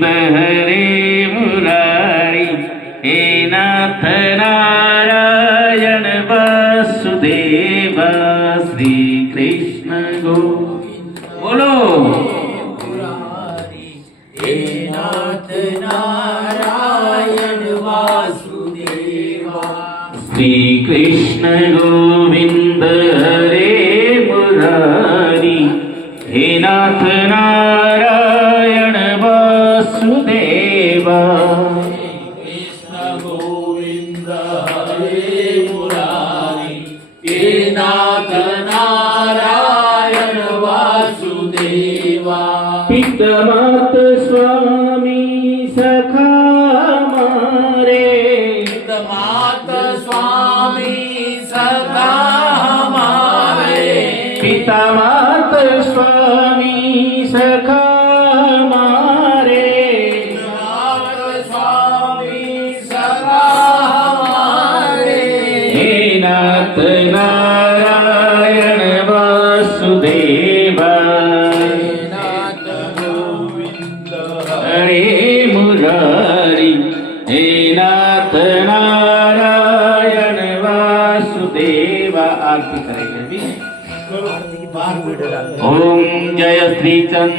गोविंद हरे मुरारी हे नाथ नारायण वासुदेव श्री कृष्ण गोविंद बोलो हे नाथ नारायण वासुदेवा श्री कृष्ण गोविंद हरे मुरारी हे नाथ नारायण वासुदेवा कृष्ण गोविंद हरे मुरारी हे नाथ नारायण वासुदेवा पितमात स्वामी सखा हमारे मात स्वामी सदा हमारे पितमात स्वामी सखा हमारे मात स्वामी सदा हमारे हे नाथ नारायण वासुदेवा नाथ गोविंद हरे मुरारी हे नाथ नारायण वासुदेवा आरती करायची ओम जय श्री चंद्र